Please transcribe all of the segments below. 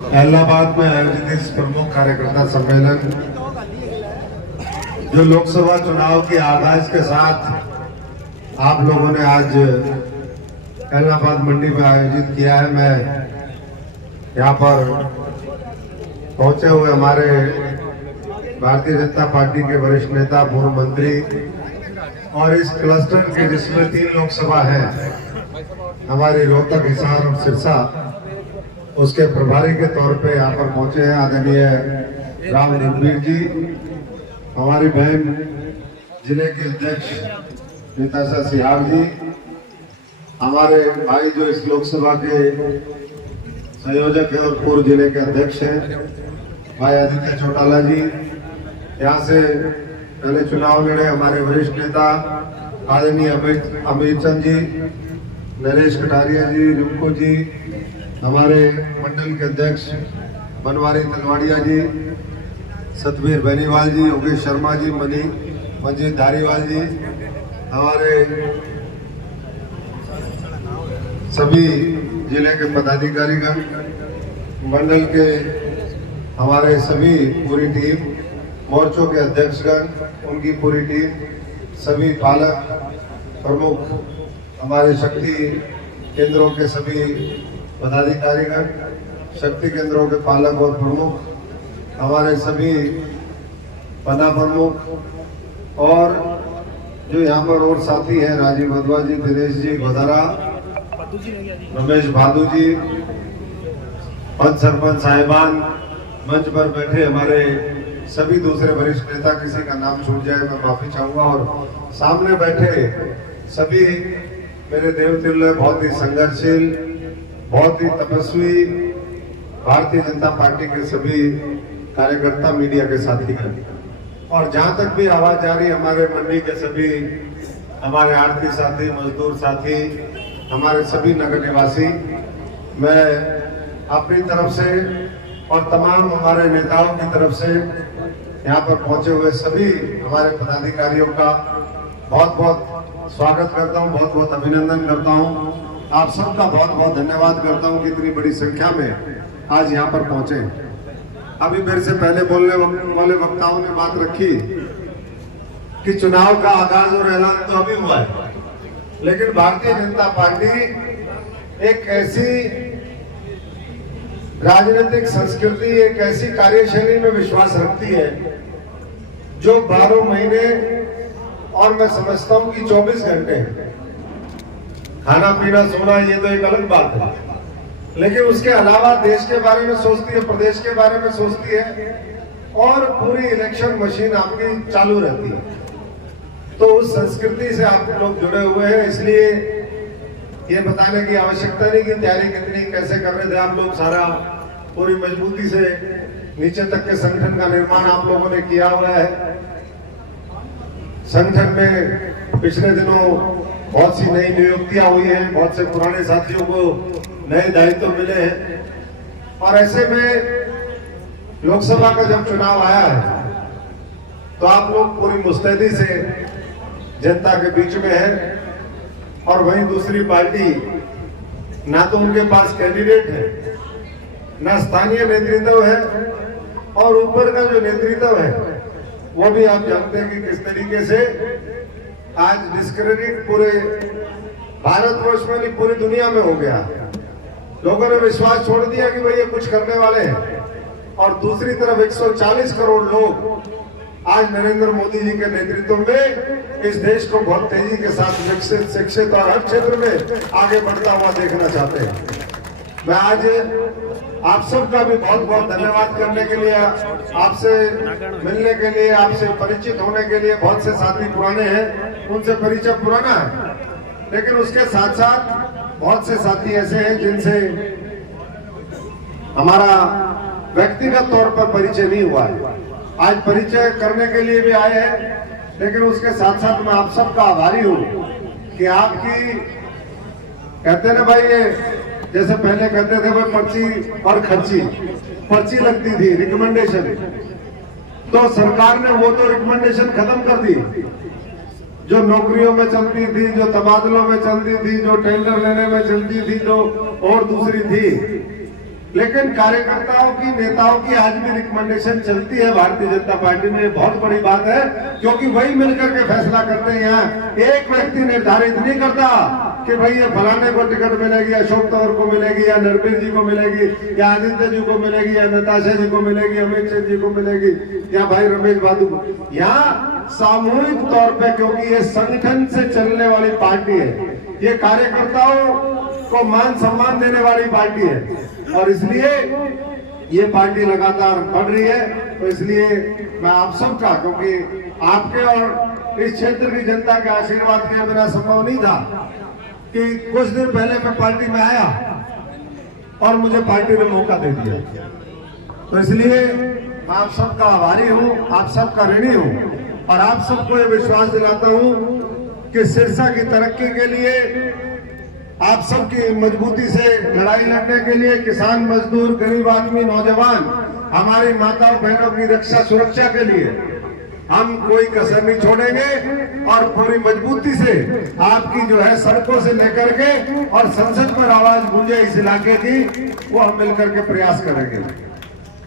इलाहाबाद में आयोजित इस प्रमुख कार्यकर्ता सम्मेलन जो लोकसभा चुनाव के आगाज के साथ आप लोगों ने आज इलाहाबाद मंडी में आयोजित किया है। मैं यहाँ पर पहुंचे हुए हमारे भारतीय जनता पार्टी के वरिष्ठ नेता, पूर्व मंत्री और इस क्लस्टर के जिसमें 3 लोकसभा है, हमारी रोहतक, हिसार और सिरसा, उसके प्रभारी के तौर पे यहाँ पर पहुंचे हैं आदरणीय राम रणबीर जी, हमारी बहन जिले के अध्यक्ष निताशा सिहाग जी, हमारे भाई जो इस लोकसभा के संयोजक है और पूर्व जिले के अध्यक्ष हैं भाई आदित्य चौटाला जी, यहाँ से पहले चुनाव लड़े हमारे वरिष्ठ नेता आदरणीय अमित चंद जी, नरेश कटारिया जी, रिंकू जी, हमारे मंडल के अध्यक्ष बनवारी तलवाड़िया जी, सतबीर बेनीवाल जी, योगेश शर्मा जी, मंजीत धारीवाल जी, हमारे सभी जिले के पदाधिकारीगण, मंडल के हमारे सभी पूरी टीम, मोर्चों के अध्यक्षगण, उनकी पूरी टीम, सभी पालक प्रमुख, हमारे शक्ति केंद्रों के सभी पदाधिकारीगण, शक्ति केंद्रों के पालक और प्रमुख, हमारे सभी पना प्रमुख और जो यहाँ पर और साथी हैं, राजीव वधवा जी, दिनेश जी गोदारा, रमेश भादू जी, पंच सरपंच साहिबान, मंच पर बैठे हमारे सभी दूसरे वरिष्ठ नेता, किसी का नाम छूट जाए मैं माफी चाहूंगा, और सामने बैठे सभी मेरे देवतुल्य, बहुत ही संघर्षशील, बहुत ही तपस्वी भारतीय जनता पार्टी के सभी कार्यकर्ता, मीडिया के साथी हैं, और जहां तक भी आवाज आ रही, हमारे मंडी के सभी हमारे आड़ती साथी, मजदूर साथी, हमारे सभी नगर निवासी, मैं अपनी तरफ से और तमाम हमारे नेताओं की तरफ से यहाँ पर पहुंचे हुए सभी हमारे पदाधिकारियों का बहुत बहुत स्वागत करता हूँ, बहुत बहुत अभिनंदन करता हूँ। आप सबका बहुत बहुत धन्यवाद करता हूँ कि इतनी बड़ी संख्या में आज यहाँ पर पहुंचे। अभी मेरे से पहले बोलने वाले वक्ताओं ने बात रखी कि चुनाव का आगाज और ऐलान तो अभी हुआ है, लेकिन भारतीय जनता पार्टी एक ऐसी राजनीतिक संस्कृति, एक ऐसी कार्यशैली में विश्वास रखती है जो 12 महीने और मैं समझता हूं कि 24 घंटे, खाना पीना सोना ये तो एक अलग बात है, लेकिन उसके अलावा देश के बारे में सोचती है, प्रदेश के बारे में सोचती है, और पूरी इलेक्शन मशीन आपकी चालू रहती है। तो उस संस्कृति से आप लोग जुड़े हुए हैं, इसलिए ये बताने की आवश्यकता नहीं कि तैयारी कितनी कैसे कर रहे थे आप लोग। सारा पूरी मजबूती से नीचे तक के संगठन का निर्माण आप लोगों ने किया हुआ है। संगठन में पिछले दिनों बहुत सी नई नियुक्तियां हुई हैं, बहुत से पुराने साथियों को नए दायित्व मिले हैं, और ऐसे में लोकसभा का जब चुनाव आया है तो आप लोग पूरी मुस्तैदी से जनता के बीच में है, और वहीं दूसरी पार्टी ना तो उनके पास कैंडिडेट है, ना स्थानीय नेतृत्व है, और ऊपर का जो नेतृत्व है वो भी आप जानते हैं कि किस तरीके से आज डिस्क्रेडिट पूरे भारतवर्ष में नहीं पूरी दुनिया में हो गया। लोगों ने विश्वास छोड़ दिया कि भाई ये कुछ करने वाले हैं, और दूसरी तरफ 140 करोड़ लोग आज नरेंद्र मोदी जी के नेतृत्व में इस देश को बहुत तेजी के साथ विकसित, शिक्षित और हर क्षेत्र में आगे बढ़ता हुआ देखना चाहते हैं। मैं आज आप सबका भी बहुत बहुत धन्यवाद करने के लिए, आपसे मिलने के लिए, आपसे परिचित होने के लिए। बहुत से साथी पुराने हैं, उनसे परिचय पुराना है, लेकिन उसके साथ साथ बहुत से साथी ऐसे हैं जिनसे हमारा व्यक्तिगत तौर पर परिचय नहीं हुआ है। आज परिचय करने के लिए भी आए हैं, लेकिन उसके साथ साथ मैं आप सबका आभारी हूं कि आपकी, कहते ना भाई, ये जैसे पहले कहते थे भाई पर्ची और खर्ची, पर्ची लगती थी रिकमेंडेशन, तो सरकार ने वो तो रिकमेंडेशन खत्म कर दी, जो नौकरियों में चलती थी, जो तबादलों में चलती थी, जो टेंडर लेने में चलती थी, जो और दूसरी थी, लेकिन कार्यकर्ताओं की, नेताओं की आज भी रिकमेंडेशन चलती है भारतीय जनता पार्टी में। बहुत बड़ी बात है, क्योंकि वही मिलकर के फैसला करते हैं। यहाँ एक व्यक्ति निर्धारित नहीं करता कि भाई ये फलाने को टिकट मिलेगी, अशोक तंवर को मिलेगी, या नरबीर जी को मिलेगी, या आदित्य जी को मिलेगी, या नताशा जी को मिलेगी, अमित शाह जी को मिलेगी, या भाई रमेश बाबू को। यहाँ सामूहिक तौर पे, क्योंकि ये संगठन से चलने वाली पार्टी है, ये कार्यकर्ताओं को मान सम्मान देने वाली पार्टी है, और इसलिए ये पार्टी लगातार बढ़ रही है। तो इसलिए मैं आप सबका, क्योंकि आपके और इस क्षेत्र की जनता के आशीर्वाद के बिना संभव नहीं था कि कुछ दिन पहले मैं पार्टी में आया और मुझे पार्टी ने मौका दे दिया। तो इसलिए मैं आप सबका आभारी हूँ, आप सबका ऋणी हूँ, और आप सबको ये विश्वास दिलाता हूँ कि सिरसा की तरक्की के लिए, आप सबकी मजबूती से लड़ाई लड़ने के लिए, किसान, मजदूर, गरीब आदमी, नौजवान, हमारी माता बहनों की रक्षा सुरक्षा के लिए हम कोई कसर नहीं छोड़ेंगे, और पूरी मजबूती से आपकी जो है सड़कों से लेकर के और संसद पर आवाज गूंजे इस इलाके की, वो हम मिलकर के प्रयास करेंगे।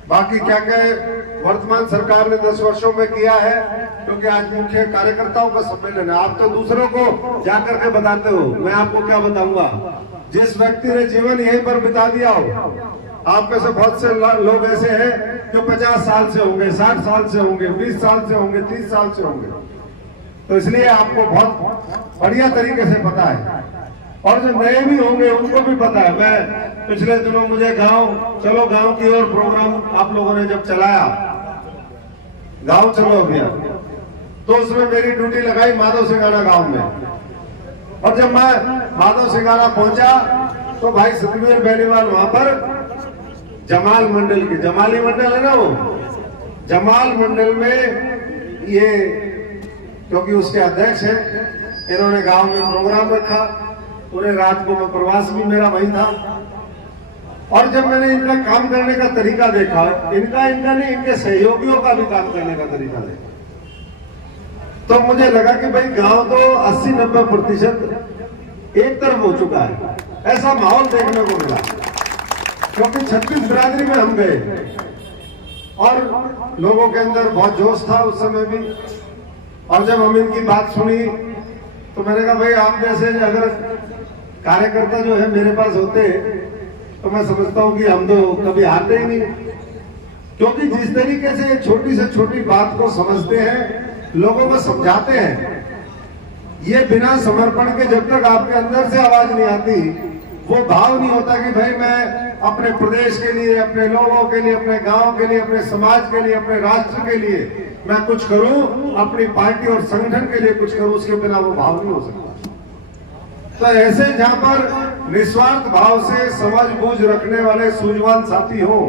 बाकी क्या कहे, वर्तमान सरकार ने 10 वर्षों में किया है, क्योंकि आज मुख्य कार्यकर्ताओं का सम्मेलन है। आप तो दूसरों को जाकर के बताते हो, मैं आपको क्या बताऊंगा। जिस व्यक्ति ने जीवन यहीं पर बिता दिया हो, आप में से बहुत से लोग ऐसे हैं जो 50 साल से होंगे, 60 साल से होंगे, 20 साल से होंगे, 30 साल से होंगे। तो इसलिए आपको बहुत बढ़िया तरीके से पता है, और जो नए भी होंगे उनको भी पता है। मैं पिछले दिनों, मुझे चलो गांव की ओर प्रोग्राम आप लोगों ने जब चलाया, गांव चलो अभियान, तो उसमें मेरी ड्यूटी लगाई माधव सिंगाना गांव में। और जब मैं माधव सिंगाना पहुंचा तो भाई सतवीर बेनीवाल वहां पर जमाल मंडल की, जमाली मंडल है ना वो, जमाल मंडल में ये, क्योंकि उसके अध्यक्ष हैं, इन्होंने गांव में प्रोग्राम रखा। पूरे रात को मैं प्रवास भी मेरा वही था, और जब मैंने इनका काम करने का तरीका देखा, इनका नहीं, इनके सहयोगियों का भी काम करने का तरीका देखा, तो मुझे लगा कि भाई गांव तो 80-90% एक तरफ हो चुका है। ऐसा माहौल देखने को मिला, क्योंकि 36 बिरादरी में हम गए और लोगों के अंदर बहुत जोश था उस समय भी। और जब हम इनकी बात सुनी तो मैंने कहा भाई आप जैसे अगर कार्यकर्ता जो है मेरे पास होते तो मैं समझता हूं कि हम तो कभी हारते ही नहीं, क्योंकि जिस तरीके से छोटी से छोटी बात को समझते हैं, लोगों को समझाते हैं, ये बिना समर्पण के जब तक आपके अंदर से आवाज नहीं आती, वो भाव नहीं होता कि भाई मैं अपने प्रदेश के लिए, अपने लोगों के लिए, अपने गांव के लिए, अपने समाज के लिए, अपने राष्ट्र के लिए मैं कुछ करूं, अपनी पार्टी और संगठन के लिए कुछ करूं, उसके बिना वो भाव नहीं हो सकता। तो ऐसे जहां पर निस्वार्थ भाव से समझ बूझ रखने वाले सूझवान साथी हो,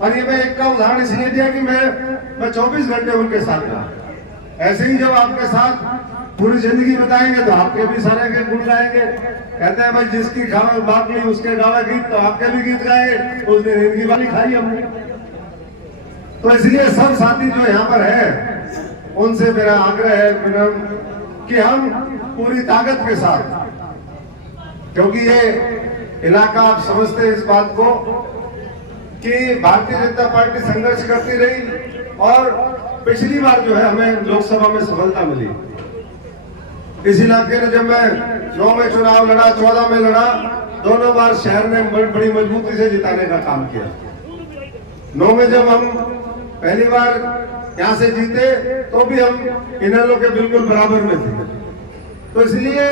और ये मैं एक का उदाहरण इसलिए दिया कि मैं 24 घंटे उनके साथ रहा। ऐसे ही जब आपके साथ पूरी जिंदगी बताएंगे तो आपके भी सारे के गुण गाएंगे। कहते हैं भाई जिसकी खावे बात नहीं उसके गावे गीत, तो आपके भी गीत गाए, उस दिन इनकी वाली खाई हमने। तो इसलिए सब साथी जो यहाँ पर है, उनसे मेरा आग्रह है विनम्र कि हम पूरी ताकत के साथ, क्योंकि ये इलाका आप समझते हैं इस बात को कि भारतीय जनता पार्टी संघर्ष करती रही, और पिछली बार जो है हमें लोकसभा में सफलता मिली। इस इलाके ने जब मैं 9 में चुनाव लड़ा, 14 में लड़ा, दोनों बार शहर ने बड़ी मजबूती से जिताने का काम किया। 9 में जब हम पहली बार यहाँ से जीते तो भी हम इनेलो के बिल्कुल बराबर में थे। तो इसलिए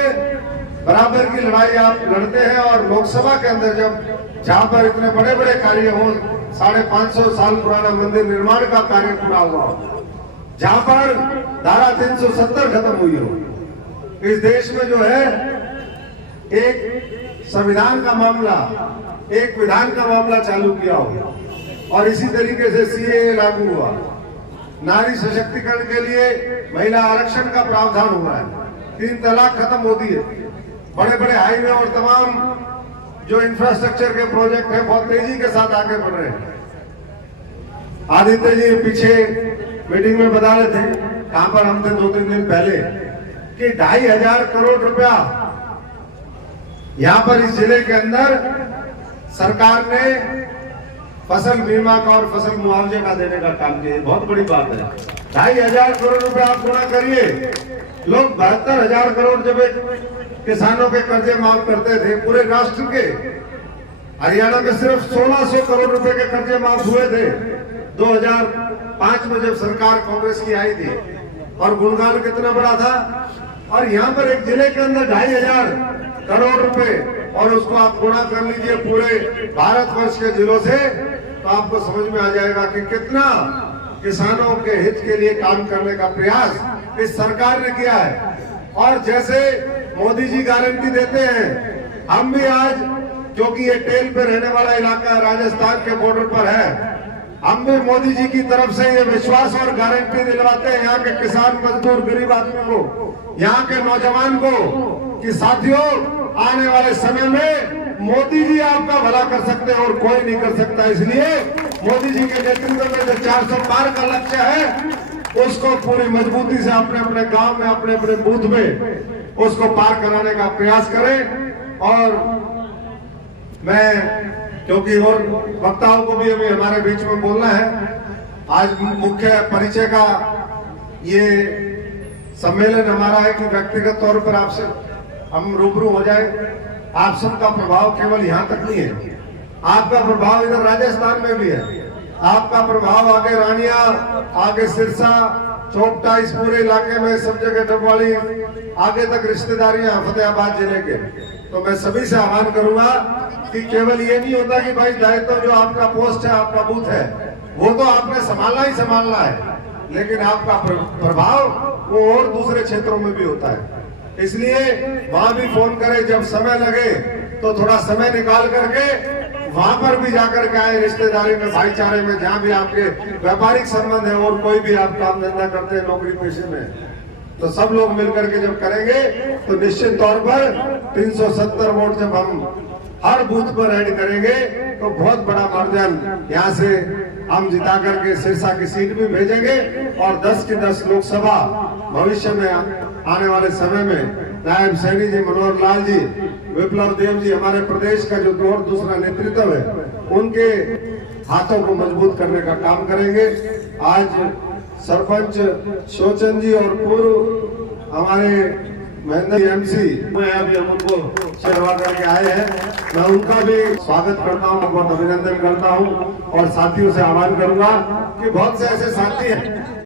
बराबर की लड़ाई आप लड़ते हैं, और लोकसभा के अंदर जब जहां पर इतने बड़े बड़े कार्य हो, 550 साल पुराना मंदिर निर्माण का कार्य पूरा हुआ, जहां पर धारा 370 खत्म हुई हो, इस देश में जो है एक संविधान का मामला, एक विधान का मामला चालू किया हो, और इसी तरीके से सीएए लागू हुआ, नारी सशक्तिकरण के लिए महिला आरक्षण का प्रावधान हुआ है, 3 तलाक खत्म होती है, बड़े बड़े हाईवे और तमाम जो इंफ्रास्ट्रक्चर के प्रोजेक्ट हैं बहुत तेजी के साथ आगे बढ़ रहे हैं। आदित्य जी पीछे मीटिंग में बता रहे थे, कहां पर हम थे 2-3 दिन पहले, कि 2,500 करोड़ रुपया यहाँ पर इस जिले के अंदर सरकार ने फसल बीमा का और फसल मुआवजे का देने का काम किया। बहुत बड़ी बात है। 2,500 करोड़ रुपए आप गुणा करिए। लोग 72,000 करोड़ जब किसानों के कर्जे माफ करते थे पूरे राष्ट्र के, हरियाणा में सिर्फ 1,600 करोड़ रुपए के कर्जे माफ हुए थे 2005 में जब सरकार कांग्रेस की आई थी। और गुणगान कितना बड़ा था। और यहाँ पर एक जिले के अंदर 2,500 करोड़ रुपए, और उसको आप गुणा कर लीजिए पूरे भारतवर्ष के जिलों से, तो आपको समझ में आ जाएगा कि कितना किसानों के हित के लिए काम करने का प्रयास इस सरकार ने किया है। और जैसे मोदी जी गारंटी देते हैं, हम भी आज, क्योंकि ये टेल पे रहने वाला इलाका राजस्थान के बॉर्डर पर है, हम भी मोदी जी की तरफ से ये विश्वास और गारंटी दिलवाते हैं यहाँ के किसान, मजदूर, गरीब आदमी को, यहाँ के नौजवान को, कि साथियों आने वाले समय में मोदी जी आपका भला कर सकते हैं और कोई नहीं कर सकता। इसलिए मोदी जी के नेतृत्व में जो 400 पार का लक्ष्य है उसको पूरी मजबूती से अपने अपने गांव में, अपने अपने बूथ में उसको पार कराने का प्रयास करें। और मैं, क्योंकि और वक्ताओं को भी अभी हमारे बीच में बोलना है, आज मुख्य परिचय का ये सम्मेलन हमारा है कि व्यक्तिगत तौर पर आपसे हम रूबरू हो जाए। आप सबका प्रभाव केवल यहाँ तक नहीं है, आपका प्रभाव इधर राजस्थान में भी है, आपका प्रभाव आगे रानिया, आगे सिरसा, चोपटा, इस पूरे इलाके में सब जगह डबवाली, आगे तक रिश्तेदारियां फतेहाबाद जिले के। तो मैं सभी से आह्वान करूंगा कि केवल ये नहीं होता कि भाई दायित्व जो आपका पोस्ट है, आपका बूथ है, वो तो आपने संभालना ही संभालना है, लेकिन आपका प्रभाव वो और दूसरे क्षेत्रों में भी होता है। इसलिए वहां भी फोन करें, जब समय लगे तो थोड़ा समय निकाल करके वहां पर भी जाकर के आए, रिश्तेदारी में, भाईचारे में, जहां भी आपके व्यापारिक संबंध है और कोई भी आप काम धंधा करते हैं नौकरी पेशे में, तो सब लोग मिलकर के जब करेंगे तो निश्चित तौर पर 370 वोट जब हम हर बूथ पर ऐड करेंगे तो बहुत बड़ा मार्जिन यहाँ से हम जिता करके सिरसा की सीट भी भेजेंगे। और 10 की 10 लोकसभा भविष्य में आने वाले समय में नायब सैनी जी, मनोहर लाल जी, विप्लव देव जी, हमारे प्रदेश का जो दूसरा नेतृत्व है, उनके हाथों को मजबूत करने का काम करेंगे। आज सरपंच शोचन जी और पूर्व हमारे महेंद्र एमसी में अभी हम उनको चढ़वा करके आए हैं, मैं उनका भी स्वागत करता हूँ, बहुत अभिनंदन करता हूँ। और साथियों से आह्वान करूंगा कि बहुत से ऐसे साथी हैं